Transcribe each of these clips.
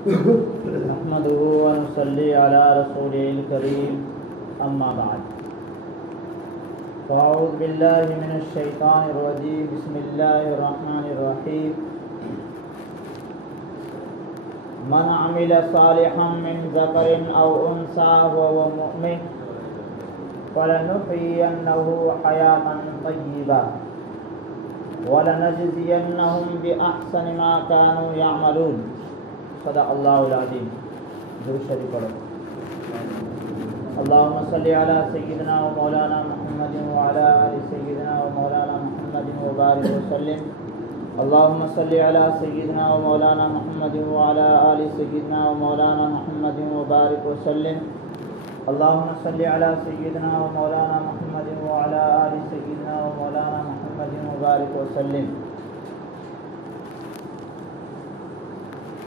نحمده ونصلي على رسوله الكريم أما بعد فأعوذ بالله من الشيطان الرجيم بسم الله الرحمن الرحيم من عمل صالحا من ذكر أو أنثى وهو مؤمن فلنحيينه حياة طيبة ولنجزينهم بأحسن ما كانوا يعملون صدق اللہ العظیم. درود شریف پڑھو. اللهم صل على سيدنا ومولانا محمد وعلى آل سيدنا ومولانا محمد وبارك وسلم. اللهم صل على سيدنا ومولانا محمد وعلى آل سيدنا ومولانا محمد وبارك وسلم. اللهم صل على سيدنا ومولانا محمد وعلى آل سيدنا ومولانا محمد وبارك وسلم.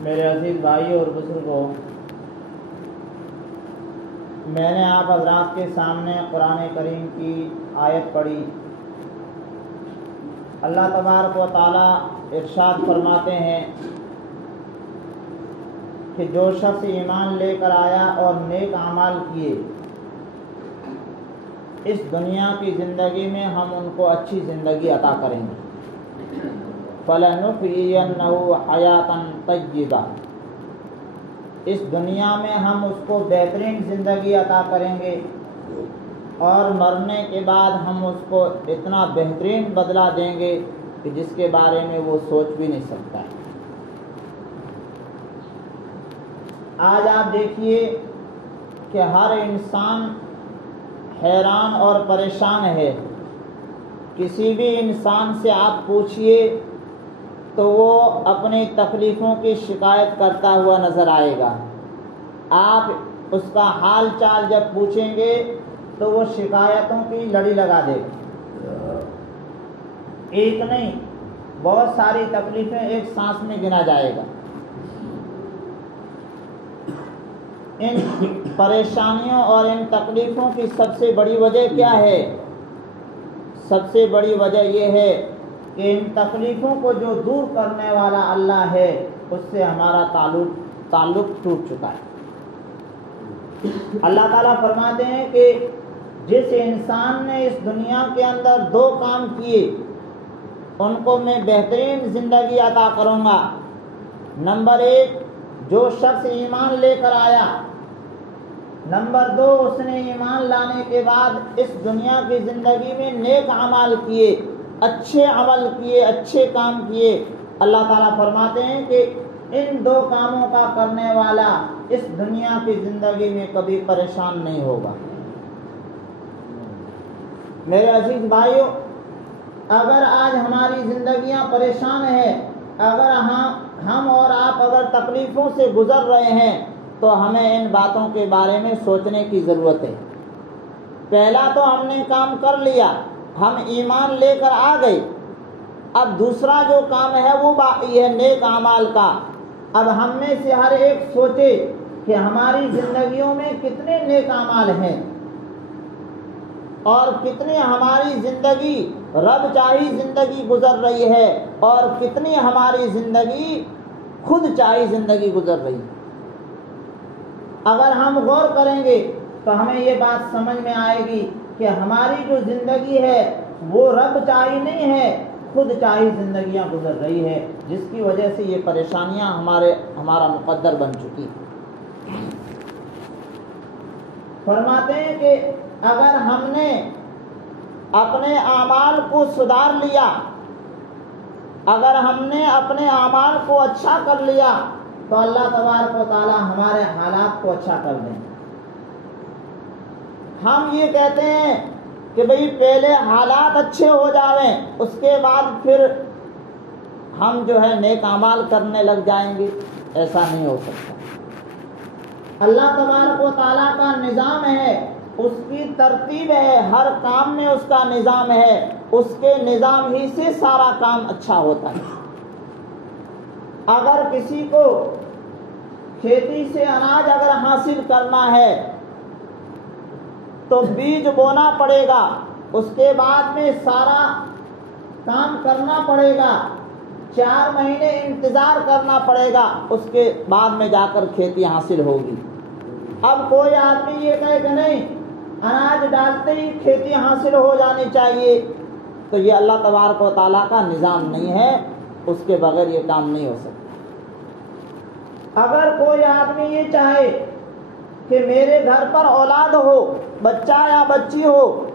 میرے عزیز بھائی اور بزرگوں، میں نے آپ حضرات کے سامنے قرآن کریم کی آیت پڑھی. اللہ تبارک و تعالی ارشاد فرماتے ہیں کہ جو شخص ایمان لے کر آیا اور نیک اعمال کیے، اس دنیا کی زندگی میں ہم ان کو اچھی زندگی عطا کریں گے. فَلَنُحْيِيَنَّهُ حَيَاةً طَيِّبَةً، اس دنیا میں ہم اس کو بہترین زندگی عطا کریں گے اور مرنے کے بعد ہم اس کو اتنا بہترین بدلہ دیں گے کہ جس کے بارے میں وہ سوچ بھی نہیں سکتا ہے. آج آپ دیکھیے کہ ہر انسان حیران اور پریشان ہے. کسی بھی انسان سے آپ پوچھئے تو وہ اپنی تکلیفوں کی شکایت کرتا ہوا نظر آئے گا. آپ اس کا حال چال جب پوچھیں گے تو وہ شکایتوں کی لڑی لگا دے گا. ایک نہیں، بہت ساری تکلیفیں ایک سانس میں گنا جائے گا. ان پریشانیوں اور ان تکلیفوں کی سب سے بڑی وجہ کیا ہے؟ سب سے بڑی وجہ یہ ہے کہ ان تکلیفوں کو جو دور کرنے والا اللہ ہے اس سے ہمارا تعلق ٹوٹ چکا ہے. اللہ تعالیٰ فرماتے ہیں کہ جس انسان نے اس دنیا کے اندر دو کام کیے ان کو میں بہترین زندگی عطا کروں گا. نمبر ایک، جو شخص ایمان لے کر آیا. نمبر دو، اس نے ایمان لانے کے بعد اس دنیا کی زندگی میں نیک اعمال کیے، اچھے عمل کیے، اچھے کام کیے. اللہ تعالیٰ فرماتے ہیں کہ ان دو کاموں کا کرنے والا اس دنیا کی زندگی میں کبھی پریشان نہیں ہوگا. میرے عزیز بھائیوں، اگر آج ہماری زندگیاں پریشان ہیں، اگر ہم اور آپ اگر تکلیفوں سے گزر رہے ہیں تو ہمیں ان باتوں کے بارے میں سوچنے کی ضرورت ہے. پہلا تو ہم نے کام کر لیا، ہم ایمان لے کر آ گئے. اب دوسرا جو کام ہے وہ باقی ہے نیک اعمال کا. اب ہم میں سے ہر ایک سوچے کہ ہماری زندگیوں میں کتنے نیک اعمال ہیں اور کتنی ہماری زندگی رب چاہی زندگی گزر رہی ہے اور کتنی ہماری زندگی خود چاہی زندگی گزر رہی ہے. اگر ہم غور کریں گے تو ہمیں یہ بات سمجھ میں آئے گی کہ ہماری جو زندگی ہے وہ رب چاہی نہیں ہے، خود چاہی زندگیاں گزر رہی ہے، جس کی وجہ سے یہ پریشانیاں ہمارا مقدر بن چکی. فرماتے ہیں کہ اگر ہم نے اپنے اعمال کو سدھار لیا، اگر ہم نے اپنے اعمال کو اچھا کر لیا تو اللہ تبارک و تعالی ہمارے حالات کو اچھا کر دیں. ہم یہ کہتے ہیں کہ بھئی پہلے حالات اچھے ہو جاویں، اس کے بعد پھر ہم جو ہے نیک اعمال کرنے لگ جائیں گے. ایسا نہیں ہو سکتا. اللہ تبارک و تعالیٰ کا نظام ہے، اس کی ترتیب ہے، ہر کام میں اس کا نظام ہے، اس کے نظام ہی سے سارا کام اچھا ہوتا ہے. اگر کسی کو کھیتی سے اناج اگر حاصل کرنا ہے تو بیج بونا پڑے گا، اس کے بعد میں سارا کام کرنا پڑے گا. 4 مہینے انتظار کرنا پڑے گا، اس کے بعد میں جا کر کھیتی حاصل ہوگی۔ اب کوئی آدمی یہ کہے کہ نہیں اناج ڈالتے ہی کھیتی حاصل ہو جانی چاہیے، تو یہ اللہ تبارک و تعالیٰ کا نظام نہیں ہے، اس کے بغیر یہ کام نہیں ہو سکتا۔ اگر کوئی آدمی یہ چاہے کہ میرے گھر پر اولاد ہو، بچہ یا بچی ہو،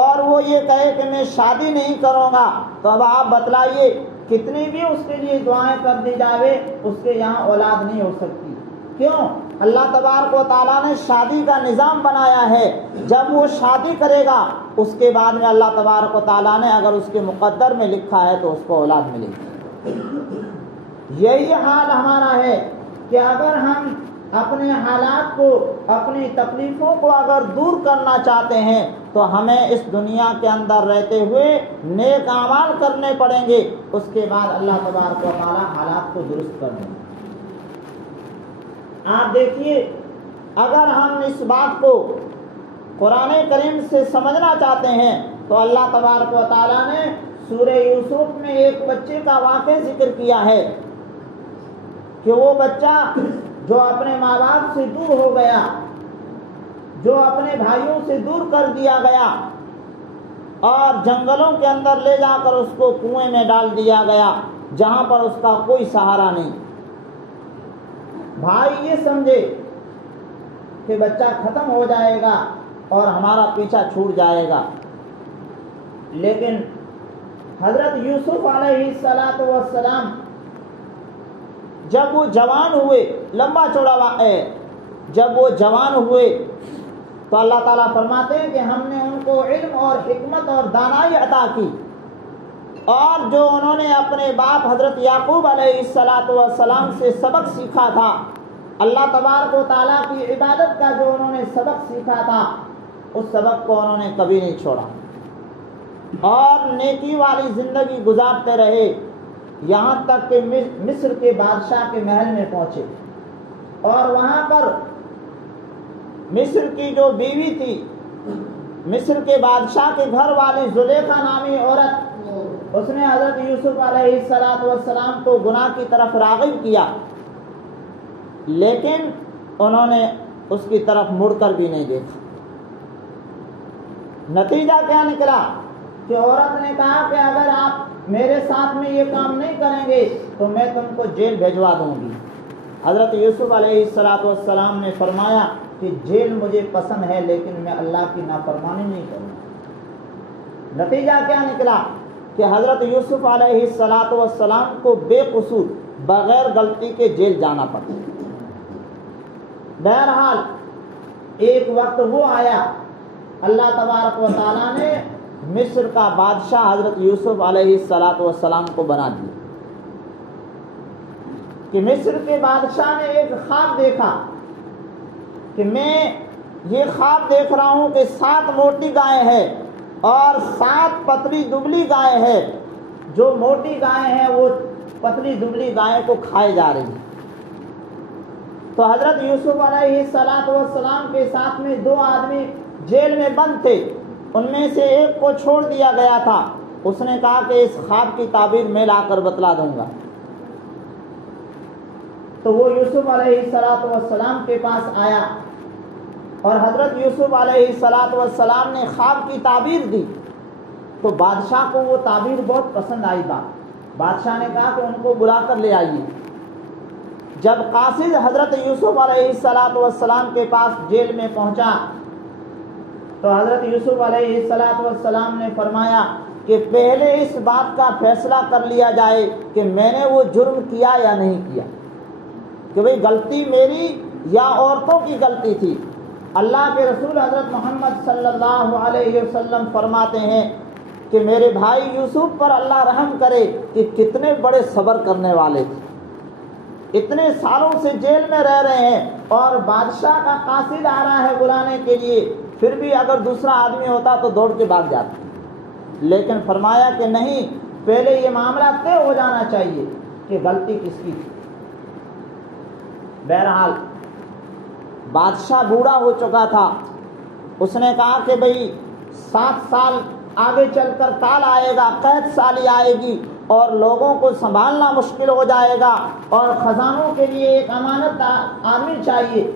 اور وہ یہ کہے کہ میں شادی نہیں کروں گا، تو اب آپ بتلائیے کتنی بھی اس کے لیے دعائیں کر دی جاوے، اس کے یہاں اولاد نہیں ہو سکتی۔ کیوں؟ اللہ تبارک و تعالیٰ نے شادی کا نظام بنایا ہے، جب وہ شادی کرے گا اس کے بعد میں اللہ تبارک و تعالیٰ نے اگر اس کے مقدر میں لکھا ہے تو اس کو اولاد ملے گی۔ یہی حال ہمارا ہے کہ اگر ہم اپنے حالات کو، اپنی تکلیفوں کو اگر دور کرنا چاہتے ہیں تو ہمیں اس دنیا کے اندر رہتے ہوئے نیک اعمال کرنے پڑیں گے، اس کے بعد اللہ تبارک و تعالیٰ حالات کو درست کر دیں گے۔ آپ دیکھیے، اگر ہم اس بات کو قرآن کریم سے سمجھنا چاہتے ہیں تو اللہ تبارک و تعالیٰ نے سورہ یوسف میں ایک بچے کا واقعہ ذکر کیا ہے کہ وہ بچہ جو اپنے ماں باپ سے دور ہو گیا، جو اپنے بھائیوں سے دور کر دیا گیا اور جنگلوں کے اندر لے جا کر اس کو کنویں میں ڈال دیا گیا جہاں پر اس کا کوئی سہارا نہیں۔ بھائی یہ سمجھے کہ بچہ ختم ہو جائے گا اور ہمارا پیچھا چھوٹ جائے گا، لیکن حضرت یوسف علیہ السلام جب وہ جوان ہوئے، لمبا چوڑا ہے، جب وہ جوان ہوئے تو اللہ تعالیٰ فرماتے ہیں کہ ہم نے ان کو علم اور حکمت اور دانائی عطا کی، اور جو انہوں نے اپنے باپ حضرت یعقوب علیہ السلام سے سبق سیکھا تھا، اللہ تبارک و تعالیٰ کی عبادت کا جو انہوں نے سبق سیکھا تھا، اس سبق کو انہوں نے کبھی نہیں چھوڑا اور نیکی والی زندگی گزارتے رہے، یہاں تک کہ مصر کے بادشاہ کے محل میں پہنچے، اور وہاں پر مصر کی جو بیوی تھی، مصر کے بادشاہ کے گھر والی زلیخا نامی عورت، اس نے حضرت یوسف علیہ السلام کو گناہ کی طرف راغب کیا، لیکن انہوں نے اس کی طرف مڑ کر بھی نہیں دیکھا۔ نتیجہ کیا نکلا کہ عورت نے کہا کہ اگر آپ میرے ساتھ میں یہ کام نہیں کریں گے تو میں تم کو جیل بھیجوا دوں گی۔ حضرت یوسف علیہ السلام نے فرمایا کہ جیل مجھے پسند ہے لیکن میں اللہ کی نافرمانی نہیں کروں گا۔ نتیجہ کیا نکلا کہ حضرت یوسف علیہ السلام کو بے قصور بغیر غلطی کے جیل جانا پڑا۔ بہرحال ایک وقت وہ آیا، اللہ تبارک و تعالیٰ نے مصر کا بادشاہ حضرت یوسف علیہ السلام کو بنا دیا کہ مصر کے بادشاہ نے ایک خواب دیکھا کہ میں یہ خواب دیکھ رہا ہوں کہ 7 موٹی گائیں ہیں اور 7 پتلی دبلی گائیں ہیں، جو موٹی گائیں ہیں وہ پتلی دبلی گائیں کو کھائے جا رہی ہیں۔ تو حضرت یوسف علیہ السلام کے ساتھ میں 2 آدمی جیل میں بند تھے، ان میں سے ایک کو چھوڑ دیا گیا تھا، اس نے کہا کہ اس خواب کی تعبیر میں لا کر بتلا دوں گا۔ تو وہ یوسف علیہ السلام کے پاس آیا اور حضرت یوسف علیہ السلام نے خواب کی تعبیر دی، تو بادشاہ کو وہ تعبیر بہت پسند آئی بات۔ بادشاہ نے کہا کہ ان کو بلا کر لے آئیے۔ جب قاصد حضرت یوسف علیہ السلام کے پاس جیل میں پہنچا تو حضرت یوسف علیہ السلام نے فرمایا کہ پہلے اس بات کا فیصلہ کر لیا جائے کہ میں نے وہ جرم کیا یا نہیں کیا، کہ بھئی غلطی میری یا عورتوں کی غلطی تھی۔ اللہ کے رسول حضرت محمد صلی اللہ علیہ وسلم فرماتے ہیں کہ میرے بھائی یوسف پر اللہ رحم کرے کہ کتنے بڑے صبر کرنے والے تھے، اتنے سالوں سے جیل میں رہ رہے ہیں اور بادشاہ کا قاصد آ رہا ہے بلانے کے لیے، پھر بھی اگر دوسرا آدمی ہوتا تو دوڑ کے بھاگ جاتا، لیکن فرمایا کہ نہیں، پہلے یہ معاملہ طے ہو جانا چاہیے کہ غلطی کس کی تھی۔ بہرحال بادشاہ بوڑھا ہو چکا تھا، اس نے کہا کہ بھئی 7 سال آگے چل کر کال آئے گا، قحط سالی آئے گی اور لوگوں کو سنبھالنا مشکل ہو جائے گا اور خزانوں کے لیے ایک امانت آدمی چاہیے،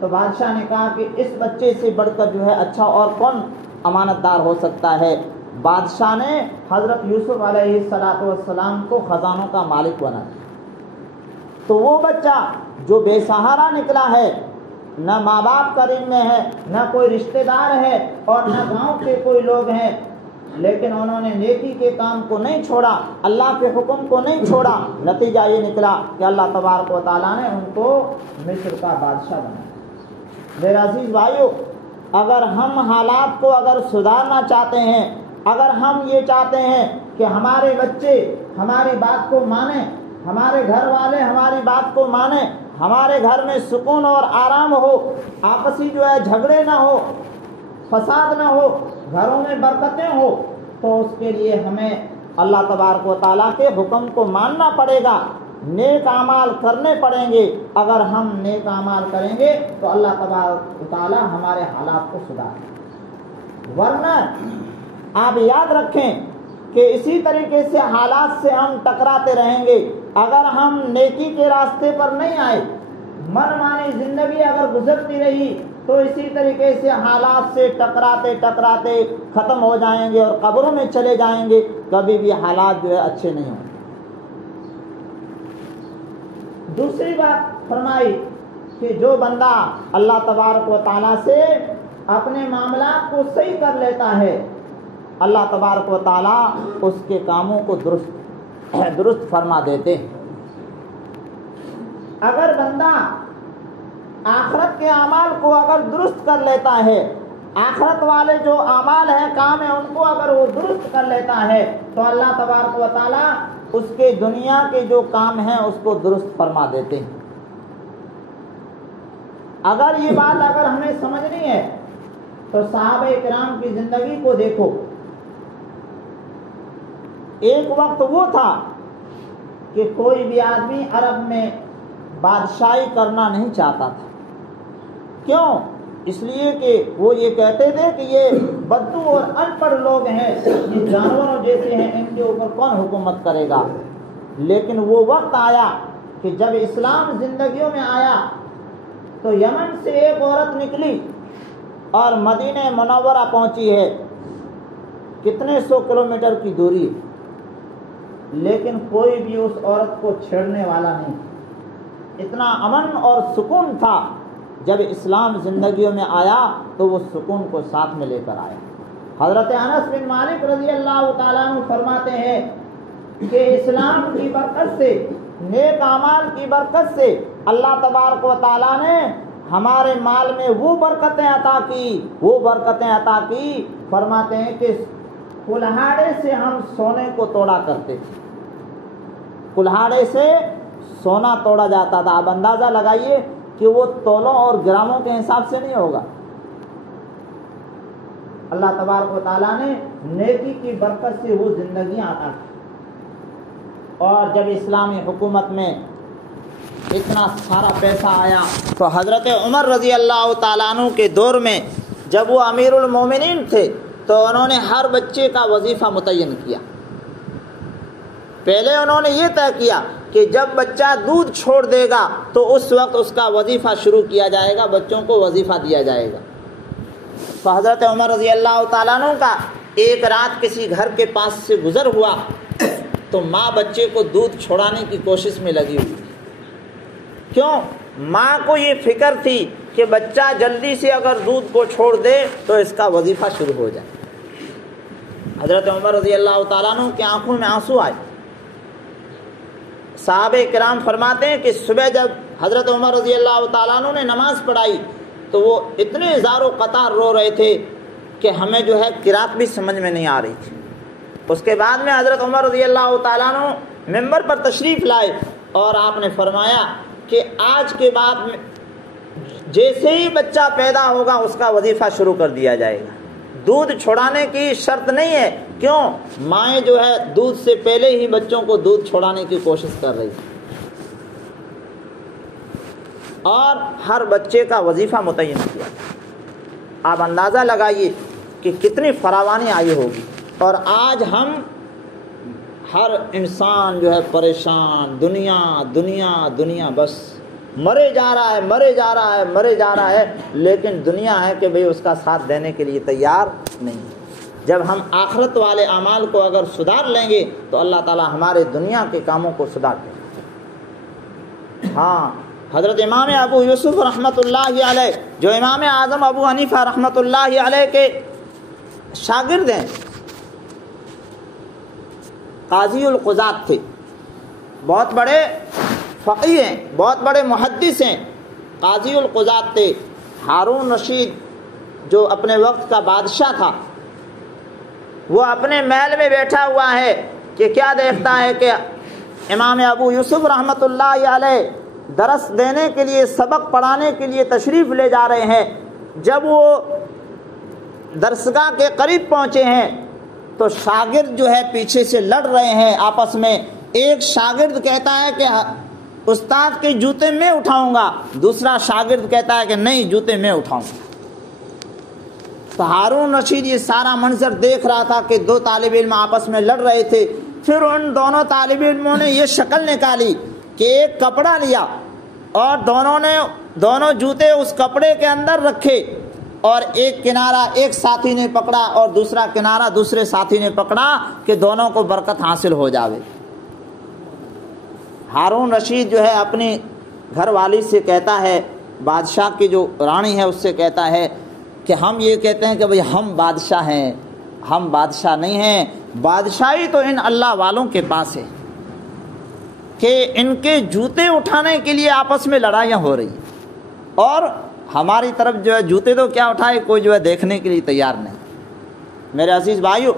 تو بادشاہ نے کہا کہ اس بچے سے بڑھ کر جو ہے اچھا اور کون امانت دار ہو سکتا ہے۔ بادشاہ نے حضرت یوسف علیہ السلام کو خزانوں کا مالک بنا دیا۔ تو وہ بچہ جو بے سہارا نکلا ہے، نہ ماں باپ قریب میں ہے، نہ کوئی رشتہ دار ہے اور نہ گاؤں کے کوئی لوگ ہیں، لیکن انہوں نے نیکی کے کام کو نہیں چھوڑا، اللہ کے حکم کو نہیں چھوڑا، نتیجہ یہ نکلا کہ اللہ تبارک و تعالیٰ نے ان کو مصر کا بادشاہ بنایا۔ میرے عزیز بھائیو، اگر ہم حالات کو اگر سدھارنا چاہتے ہیں، اگر ہم یہ چاہتے ہیں کہ ہمارے بچے ہماری بات کو مانیں، ہمارے گھر والے ہماری بات کو مانیں، ہمارے گھر میں سکون اور آرام ہو، آپسی جو ہے جھگڑے نہ ہو، فساد نہ ہو، گھروں میں برکتیں ہو، تو اس کے لیے ہمیں اللہ تبارک و تعالیٰ کے حکم کو ماننا پڑے گا، نیک اعمال کرنے پڑیں گے۔ اگر ہم نیک اعمال کریں گے تو اللہ تبارک و تعالیٰ ہمارے حالات کو سدھارے، ورنہ آپ یاد رکھیں کہ اسی طریقے سے حالات سے ہم ٹکراتے رہیں گے۔ اگر ہم نیکی کے راستے پر نہیں آئے، من مانی زندگی اگر گزرتی رہی تو اسی طریقے سے حالات سے ٹکراتے ٹکراتے ختم ہو جائیں گے اور قبروں میں چلے جائیں گے، کبھی بھی حالات جو ہے اچھے نہیں ہوں گے۔ دوسری بات فرمائی کہ جو بندہ اللہ تبارک و تعالیٰ سے اپنے معاملات کو صحیح کر لیتا ہے، اللہ تبارک و تعالیٰ اس کے کاموں کو درست فرما دیتے ہیں۔ اگر بندہ آخرت کے اعمال کو اگر درست کر لیتا ہے، آخرت والے جو اعمال ہیں، کام ہیں، ان کو اگر وہ درست کر لیتا ہے تو اللہ تبارک و تعالیٰ اس کے دنیا کے جو کام ہیں اس کو درست فرما دیتے ہیں۔ اگر یہ بات اگر ہمیں سمجھنی ہے تو صحابہ کرام کی زندگی کو دیکھو۔ ایک وقت وہ تھا کہ کوئی بھی آدمی عرب میں بادشاہی کرنا نہیں چاہتا تھا۔ کیوں؟ اس لیے کہ وہ یہ کہتے تھے کہ یہ بدو اور ان پڑھ لوگ ہیں، یہ جانوروں جیسے ہیں، ان کے اوپر کون حکومت کرے گا۔ لیکن وہ وقت آیا کہ جب اسلام زندگیوں میں آیا تو یمن سے ایک عورت نکلی اور مدینہ منورہ پہنچی ہے، کتنے 100 کلومیٹر کی دوری، لیکن کوئی بھی اس عورت کو چھیڑنے والا نہیں۔ اتنا امن اور سکون تھا۔ جب اسلام زندگیوں میں آیا تو وہ سکون کو ساتھ میں لے کر آیا۔ حضرت انس بن مالک رضی اللہ تعالیٰ عنہ فرماتے ہیں کہ اسلام کی برکت سے، نیک اعمال کی برکت سے اللہ تبارک و تعالیٰ نے ہمارے مال میں وہ برکتیں عطا کی، فرماتے ہیں کہ کلہاڑے سے ہم سونے کو توڑا کرتے تھے، کلہاڑے سے سونا توڑا جاتا تھا۔ آپ اندازہ لگائیے کہ وہ تولوں اور گراموں کے حساب سے نہیں ہوگا۔ اللہ تبارک و تعالیٰ نے نیکی کی برکت سے وہ زندگیاں عطا کی۔ اور جب اسلامی حکومت میں اتنا سارا پیسہ آیا تو حضرت عمر رضی اللہ تعالیٰ عنہ کے دور میں جب وہ امیر المومنین تھے تو انہوں نے ہر بچے کا وظیفہ متعین کیا۔ پہلے انہوں نے یہ طے کیا کہ جب بچہ دودھ چھوڑ دے گا تو اس وقت اس کا وظیفہ شروع کیا جائے گا، بچوں کو وظیفہ دیا جائے گا۔ تو حضرت عمر رضی اللہ تعالیٰ عنہ کا ایک رات کسی گھر کے پاس سے گزر ہوا تو ماں بچے کو دودھ چھوڑانے کی کوشش میں لگی ہوئی تھی۔ کیوں؟ ماں کو یہ فکر تھی کہ بچہ جلدی سے اگر دودھ کو چھوڑ دے تو اس کا وظیفہ شروع ہو جائے۔ حضرت عمر رضی اللہ تعالیٰ عنہ کی آنکھوں میں آنسو آئے۔ صحابہ کرام فرماتے ہیں کہ صبح جب حضرت عمر رضی اللہ تعالیٰ عنہ نے نماز پڑھائی تو وہ اتنے زار و قطار رو رہے تھے کہ ہمیں جو ہے قرات بھی سمجھ میں نہیں آ رہی تھی۔ اس کے بعد میں حضرت عمر رضی اللہ تعالیٰ عنہ ممبر پر تشریف لائے اور آپ نے فرمایا کہ آج کے بعد جیسے ہی بچہ پیدا ہوگا اس کا وظیفہ شروع کر دیا جائے گا۔ دودھ چھوڑانے کی شرط نہیں ہے، کیوں؟ مائیں جو ہے دودھ سے پہلے ہی بچوں کو دودھ چھوڑانے کی کوشش کر رہی ہے، اور ہر بچے کا وظیفہ متعین کیا۔ آپ اندازہ لگائیے کہ کتنی فراوانی آئی ہوگی۔ اور آج ہم ہر انسان جو ہے پریشان، دنیا دنیا دنیا، بس مرے جا رہا ہے مرے جا رہا ہے مرے جا رہا ہے، لیکن دنیا ہے کہ بھئی اس کا ساتھ دینے کے لیے تیار نہیں ہے۔ جب ہم آخرت والے اعمال کو اگر سدھار لیں گے تو اللہ تعالی ہمارے دنیا کے کاموں کو سدھار دے گا۔ ہاں، حضرت امام ابو یوسف رحمۃ اللہ علیہ، جو امام اعظم ابو حنیفہ رحمۃ اللہ علیہ کے شاگرد ہیں، قاضی القضات تھے، بہت بڑے فقیہ ہیں، بہت بڑے محدث ہیں، قاضی القضات تھے۔ ہارون رشید جو اپنے وقت کا بادشاہ تھا، وہ اپنے محل میں بیٹھا ہوا ہے کہ کیا دیکھتا ہے کہ امام ابو یوسف رحمۃ اللہ علیہ درس دینے کے لیے، سبق پڑھانے کے لیے تشریف لے جا رہے ہیں۔ جب وہ درسگاہ کے قریب پہنچے ہیں تو شاگرد جو ہے پیچھے سے لڑ رہے ہیں آپس میں۔ ایک شاگرد کہتا ہے کہ استاد کے جوتے میں اٹھاؤں گا، دوسرا شاگرد کہتا ہے کہ نہیں، جوتے میں اٹھاؤں گا۔ تو ہارون رشید یہ سارا منظر دیکھ رہا تھا کہ دو طالب علم آپس میں لڑ رہے تھے۔ پھر ان دونوں طالب علموں نے یہ شکل نکالی کہ ایک کپڑا لیا اور دونوں جوتے اس کپڑے کے اندر رکھے، اور ایک کنارہ ایک ساتھی نے پکڑا اور دوسرا کنارہ دوسرے ساتھی نے پکڑا کہ دونوں کو برکت حاصل ہو جاوے۔ ہارون رشید جو ہے اپنی گھر والی سے کہتا ہے، بادشاہ کی جو رانی ہے اس سے کہتا ہے کہ ہم یہ کہتے ہیں کہ بھئی ہم بادشاہ ہیں، ہم بادشاہ نہیں ہیں، بادشاہی تو ان اللہ والوں کے پاس ہے کہ ان کے جوتے اٹھانے کے لیے آپس میں لڑائیاں ہو رہی ہیں، اور ہماری طرف جو ہے جوتے تو کیا اٹھائے، کوئی جو ہے دیکھنے کے لیے تیار نہیں۔ میرے عزیز بھائیو،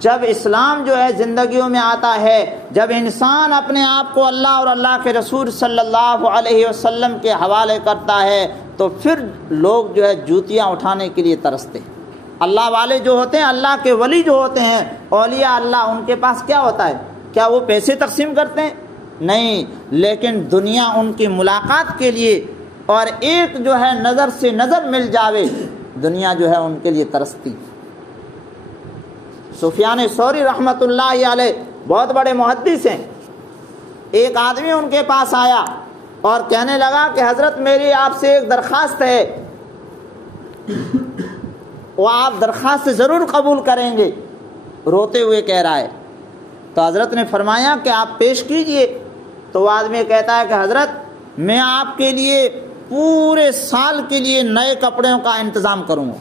جب اسلام جو ہے زندگیوں میں آتا ہے، جب انسان اپنے آپ کو اللہ اور اللہ کے رسول صلی اللہ علیہ وسلم کے حوالے کرتا ہے، تو پھر لوگ جو ہے جوتیاں اٹھانے کے لیے ترستے ہیں۔ اللہ والے جو ہوتے ہیں، اللہ کے ولی جو ہوتے ہیں، اولیاء اللہ، ان کے پاس کیا ہوتا ہے؟ کیا وہ پیسے تقسیم کرتے ہیں؟ نہیں، لیکن دنیا ان کی ملاقات کے لیے اور ایک جو ہے نظر سے نظر مل جاوے، دنیا جو ہے ان کے لیے ترستی۔ سفیان ثوری رحمۃ اللہ علیہ بہت بڑے محدث ہیں، ایک آدمی ان کے پاس آیا اور کہنے لگا کہ حضرت میری آپ سے ایک درخواست ہے، وہ آپ درخواست ضرور قبول کریں گے، روتے ہوئے کہہ رہا ہے۔ تو حضرت نے فرمایا کہ آپ پیش کیجئے۔ تو وہ آدمی کہتا ہے کہ حضرت میں آپ کے لیے پورے سال کے لیے نئے کپڑوں کا انتظام کروں گا،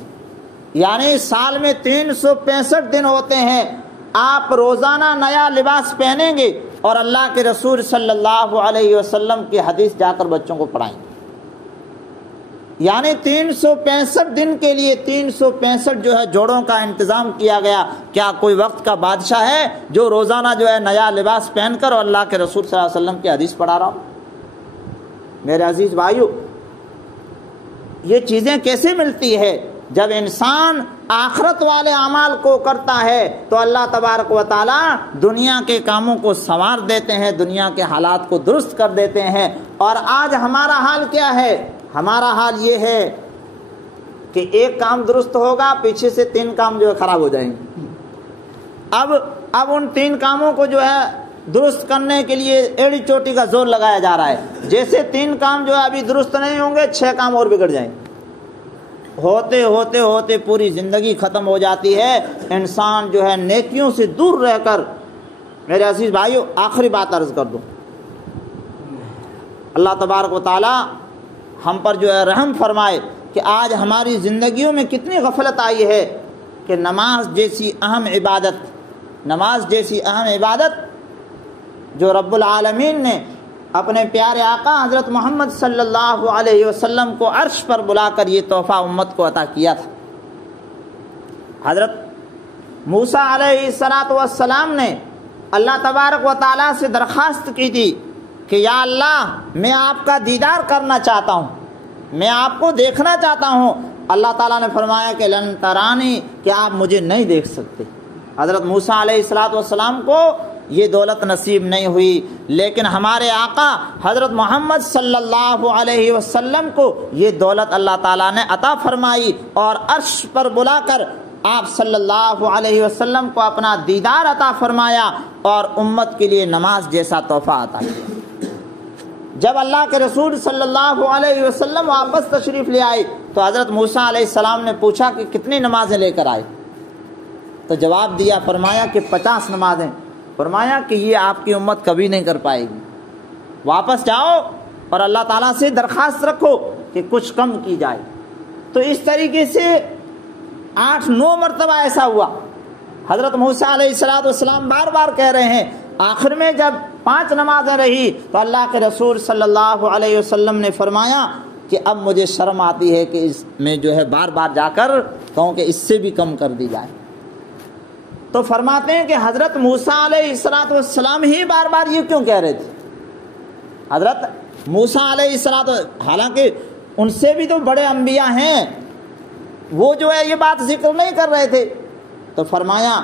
یعنی سال میں 365 دن ہوتے ہیں، آپ روزانہ نیا لباس پہنیں گے اور اللہ کے رسول صلی اللہ علیہ وسلم کی حدیث جا کر بچوں کو پڑھائیں گے۔ یعنی 365 دن کے لیے 365 جو ہے جوڑوں کا انتظام کیا گیا۔ کیا کوئی وقت کا بادشاہ ہے جو روزانہ جو ہے نیا لباس پہن کر اور اللہ کے رسول صلی اللہ علیہ وسلم کی حدیث پڑھا رہا ہوں؟ میرے عزیز بھائیو، یہ چیزیں کیسے ملتی ہے؟ جب انسان آخرت والے اعمال کو کرتا ہے تو اللہ تبارک و تعالی دنیا کے کاموں کو سنوار دیتے ہیں، دنیا کے حالات کو درست کر دیتے ہیں۔ اور آج ہمارا حال کیا ہے؟ ہمارا حال یہ ہے کہ ایک کام درست ہوگا، پیچھے سے 3 کام جو ہے خراب ہو جائیں گے۔ اب ان 3 کاموں کو جو ہے درست کرنے کے لیے ایڑی چوٹی کا زور لگایا جا رہا ہے۔ جیسے 3 کام جو ہے ابھی درست نہیں ہوں گے، 6 کام اور بگڑ جائیں گے۔ ہوتے ہوتے ہوتے پوری زندگی ختم ہو جاتی ہے، انسان جو ہے نیکیوں سے دور رہ کر۔ میرے عزیز بھائیو، آخری بات عرض کر دوں، اللہ تبارک و تعالی ہم پر جو ہے رحم فرمائے کہ آج ہماری زندگیوں میں کتنی غفلت آئی ہے کہ نماز جیسی اہم عبادت جو رب العالمین نے اپنے پیارے آقا حضرت محمد صلی اللہ علیہ وسلم کو عرش پر بلا کر یہ تحفہ امت کو عطا کیا تھا۔ حضرت موسیٰ علیہ السلام نے اللہ تبارک و تعالیٰ سے درخواست کی تھی کہ یا اللہ، میں آپ کا دیدار کرنا چاہتا ہوں، میں آپ کو دیکھنا چاہتا ہوں۔ اللہ تعالیٰ نے فرمایا کہ لن ترانی، کہ آپ مجھے نہیں دیکھ سکتے۔ حضرت موسیٰ علیہ السلام کو یہ دولت نصیب نہیں ہوئی، لیکن ہمارے آقا حضرت محمد صلی اللہ علیہ وسلم کو یہ دولت اللہ تعالیٰ نے عطا فرمائی اور عرش پر بلا کر آپ صلی اللہ علیہ وسلم کو اپنا دیدار عطا فرمایا اور امت کے لیے نماز جیسا تحفہ عطا کیا۔ جب اللہ کے رسول صلی اللہ علیہ وسلم واپس تشریف لے آئے تو حضرت موسیٰ علیہ السلام نے پوچھا کہ کتنی نمازیں لے کر آئے؟ تو جواب دیا، فرمایا کہ 50 نمازیں۔ فرمایا کہ یہ آپ کی امت کبھی نہیں کر پائے گی، واپس جاؤ اور اللہ تعالیٰ سے درخواست رکھو کہ کچھ کم کی جائے۔ تو اس طریقے سے 8-9 مرتبہ ایسا ہوا۔ حضرت موسیٰ علیہ السلام بار بار کہہ رہے ہیں، آخر میں جب 5 نمازیں رہی تو اللہ کے رسول صلی اللہ علیہ وسلم نے فرمایا کہ اب مجھے شرم آتی ہے کہ اس میں جو ہے بار بار جا کر کہوں کہ اس سے بھی کم کر دی جائے۔ تو فرماتے ہیں کہ حضرت موسیٰ علیہ السلام ہی بار بار یہ کیوں کہہ رہے تھے؟ حضرت موسیٰ علیہ السلام، حالانکہ ان سے بھی تو بڑے انبیاء ہیں، وہ جو ہے یہ بات ذکر نہیں کر رہے تھے۔ تو فرمایا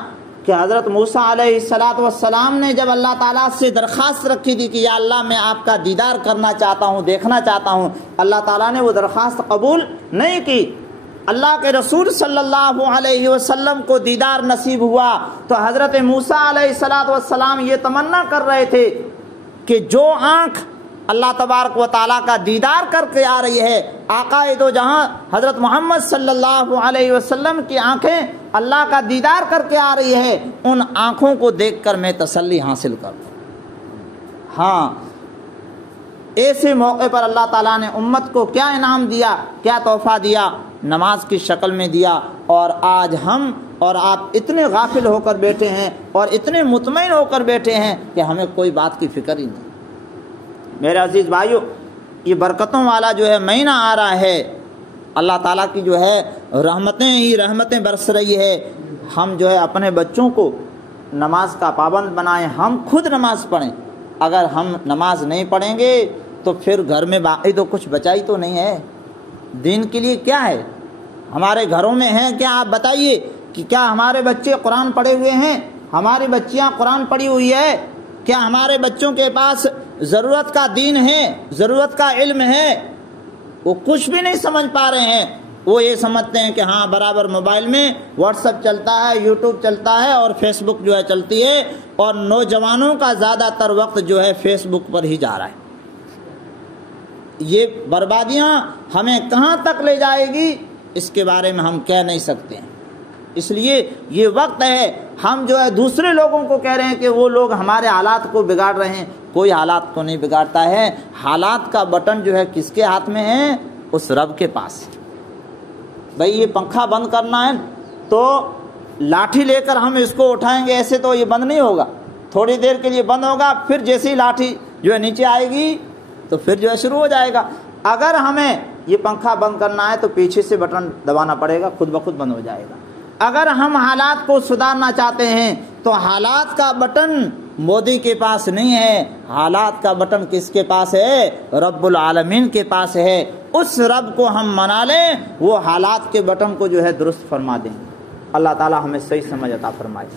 کہ حضرت موسیٰ علیہ السلام نے جب اللہ تعالیٰ سے درخواست رکھی تھی کہ یا اللہ میں آپ کا دیدار کرنا چاہتا ہوں، دیکھنا چاہتا ہوں، اللہ تعالیٰ نے وہ درخواست قبول نہیں کی۔ اللہ کے رسول صلی اللہ علیہ وسلم کو دیدار نصیب ہوا تو حضرت موسیٰ علیہ السلام یہ تمنا کر رہے تھے کہ جو آنکھ اللہ تبارک و تعالیٰ کا دیدار کر کے آ رہی ہے، آقا دو جہاں حضرت محمد صلی اللہ علیہ وسلم کی آنکھیں اللہ کا دیدار کر کے آ رہی ہے، ان آنکھوں کو دیکھ کر میں تسلی حاصل کروں۔ ہاں، ایسے موقع پر اللہ تعالیٰ نے امت کو کیا انعام دیا، کیا تحفہ دیا؟ نماز کی شکل میں دیا۔ اور آج ہم اور آپ اتنے غافل ہو کر بیٹھے ہیں اور اتنے مطمئن ہو کر بیٹھے ہیں کہ ہمیں کوئی بات کی فکر ہی نہیں۔ میرے عزیز بھائیو، یہ برکتوں والا جو ہے مہینہ آ رہا ہے، اللہ تعالیٰ کی جو ہے رحمتیں ہی رحمتیں برس رہی ہے۔ ہم جو ہے اپنے بچوں کو نماز کا پابند بنائیں، ہم خود نماز پڑھیں۔ اگر ہم نماز نہیں پڑھیں گے تو پھر گھر میں باقی تو کچھ بچا ہی تو نہیں ہے۔ دین کے لیے کیا ہے؟ ہمارے گھروں میں ہیں کیا؟ آپ بتائیے کہ کیا ہمارے بچے قرآن پڑھے ہوئے ہیں؟ ہماری بچیاں قرآن پڑھی ہوئی ہے؟ کیا ہمارے بچوں کے پاس ضرورت کا دین ہے، ضرورت کا علم ہے؟ وہ کچھ بھی نہیں سمجھ پا رہے ہیں۔ وہ یہ سمجھتے ہیں کہ ہاں برابر موبائل میں واٹس ایپ چلتا ہے، یوٹیوب چلتا ہے اور فیس بک جو ہے چلتی ہے، اور نوجوانوں کا زیادہ تر وقت جو ہے فیس بک پر ہی جا رہا ہے۔ یہ بربادیاں ہمیں کہاں تک لے جائے گی اس کے بارے میں ہم کہہ نہیں سکتے ہیں۔ اس لیے یہ وقت ہے، ہم جو ہے دوسرے لوگوں کو کہہ رہے ہیں کہ وہ لوگ ہمارے حالات کو بگاڑ رہے ہیں۔ کوئی حالات کو نہیں بگاڑتا ہے، حالات کا بٹن جو ہے کس کے ہاتھ میں ہے؟ اس رب کے پاس۔ بھئی یہ پنکھا بند کرنا ہے تو لاٹھی لے کر ہم اس کو اٹھائیں گے، ایسے تو یہ بند نہیں ہوگا، تھوڑی دیر کے لیے بند ہوگا، پھر جیسے ہی لاٹھی جو ہے نیچے آئے گی تو پھر جو ہے شروع ہو جائے گا۔ اگر ہمیں یہ پنکھا بند کرنا ہے تو پیچھے سے بٹن دبانا پڑے گا، خود بخود بند ہو جائے گا۔ اگر ہم حالات کو سدھارنا چاہتے ہیں تو حالات کا بٹن مودی کے پاس نہیں ہے، حالات کا بٹن کس کے پاس ہے؟ رب العالمین کے پاس ہے۔ اس رب کو ہم منا لیں، وہ حالات کے بٹن کو جو ہے درست فرما دیں۔ اللہ تعالی ہمیں صحیح سمجھ عطا فرمائے۔